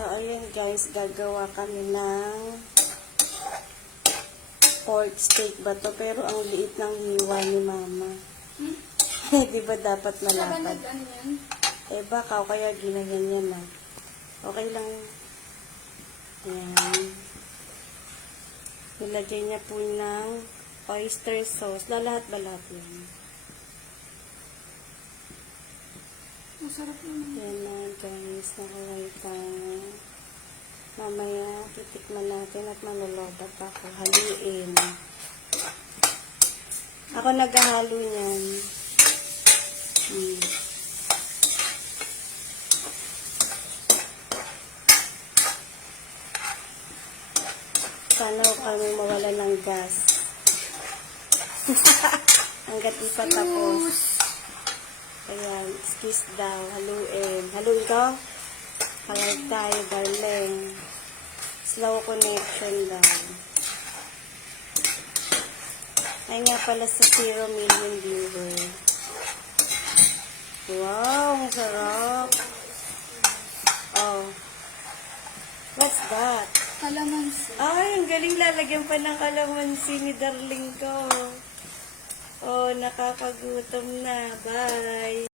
So, ayan guys, gagawa kami ng pork steak ba to? Pero ang liit ng hiwa ni mama. Hmm? Di ba dapat malapad? ano? Eh baka o kaya ginayan yan na. Okay lang. Ayan. Nilagay niya po ng oyster sauce. Lalahat ba lahat yan? Masarap naman. Yan na guys, nakalay ka. Mamaya, titikman natin at manulobat ako. Haluin. Ako naghahalo niyan. Hmm. Paano kami mawala ng gas? Hanggat di pa tapos. Ayan, skis daw, haluin. Haluin ko? Halag tayo, darling. Slow connection daw. Ay nga pala sa 0 million viewer. Wow, ang sarap. Oh. What's that? Kalamansi. Ay, ang galing lalagyan pa ng kalamansi ni darling ko. Oh, nakakagutom na. Bye.